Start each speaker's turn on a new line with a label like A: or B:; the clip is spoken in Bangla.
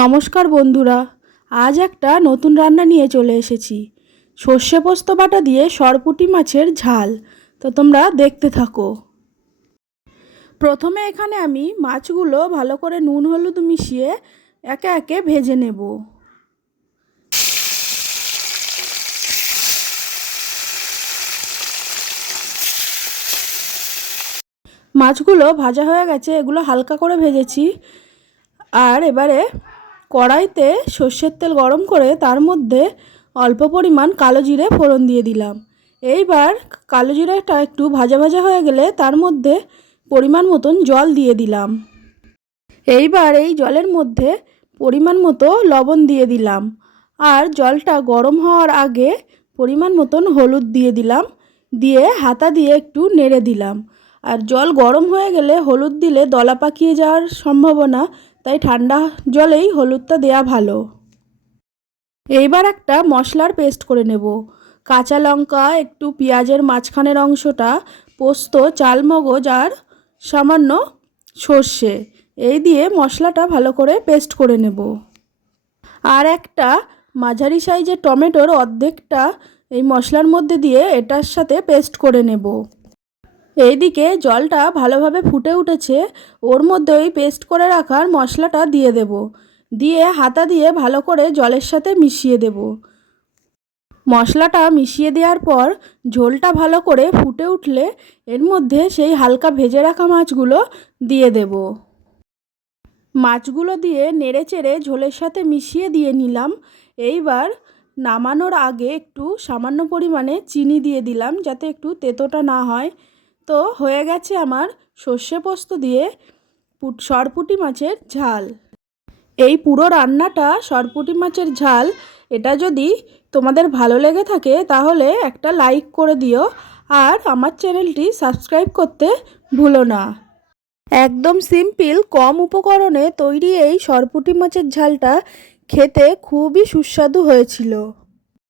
A: নমস্কার বন্ধুরা, আজ একটা নতুন রান্না নিয়ে চলে এসেছি। সর্ষে পোস্ত বাটা দিয়ে সরপুটি মাছের ঝাল, তো তোমরা দেখতে থাকো। প্রথমে এখানে আমি মাছগুলো ভালো করে নুন হলুদ মিশিয়ে একে একে ভেজে নেব। মাছগুলো ভাজা হয়ে গেছে, এগুলো হালকা করে ভেজেছি। আর এবারে কড়াইতে সর্ষের তেল গরম করে তার মধ্যে অল্প পরিমাণ কালো জিরে ফোড়ন দিয়ে দিলাম। এইবার কালো জিরাটা একটু ভাজা ভাজা হয়ে গেলে তার মধ্যে পরিমাণ মতন জল দিয়ে দিলাম। এইবার এই জলের মধ্যে পরিমাণ মতো লবণ দিয়ে দিলাম। আর জলটা গরম হওয়ার আগে পরিমাণ মতন হলুদ দিয়ে দিলাম। দিয়ে হাতা দিয়ে একটু নেড়ে দিলাম। আর জল গরম হয়ে গেলে হলুদ দিলে দলা পাকিয়ে যাওয়ার সম্ভাবনা তাই ঠান্ডা জলেই হলুদটা দেয়া ভালো। এইবার একটা মশলার পেস্ট করে নেব। কাঁচা লঙ্কা, একটু পেঁয়াজের মাঝখানের অংশটা, পোস্ত, চালমগজ আর সামান্য সর্ষে, এই দিয়ে মশলাটা ভালো করে পেস্ট করে নেব। আর একটা মাঝারি সাইজের টমেটোর অর্ধেকটা এই মশলার মধ্যে দিয়ে এটার সাথে পেস্ট করে নেব। এইদিকে জলটা ভালোভাবে ফুটে উঠেছে। ওর মধ্যে ওই পেস্ট করে রাখার মশলাটা দিয়ে দেব। দিয়ে হাতা দিয়ে ভালো করে জলের সাথে মিশিয়ে দেব। মশলাটা মিশিয়ে দেওয়ার পর ঝোলটা ভালো করে ফুটে উঠলে এর মধ্যে সেই হালকা ভেজে রাখা মাছগুলো দিয়ে দেব। মাছগুলো দিয়ে নেড়ে চেড়ে ঝোলের সাথে মিশিয়ে দিয়ে নিলাম। এইবার নামানোর আগে একটু সামান্য পরিমাণে চিনি দিয়ে দিলাম যাতে একটু তেতোটা না হয়। তো হয়ে গেছে আমার সর্ষে পোস্ত দিয়ে সরপুটি মাছের ঝাল। এই পুরো রান্নাটা সরপুটি মাছের ঝাল, এটা যদি তোমাদের ভালো লেগে থাকে তাহলে একটা লাইক করে দিও আর আমার চ্যানেলটি সাবস্ক্রাইব করতে ভুলো না। একদম সিম্পল, কম উপকরণে তৈরি এই সরপুটি মাছের ঝালটা খেতে খুবই সুস্বাদু হয়েছিল।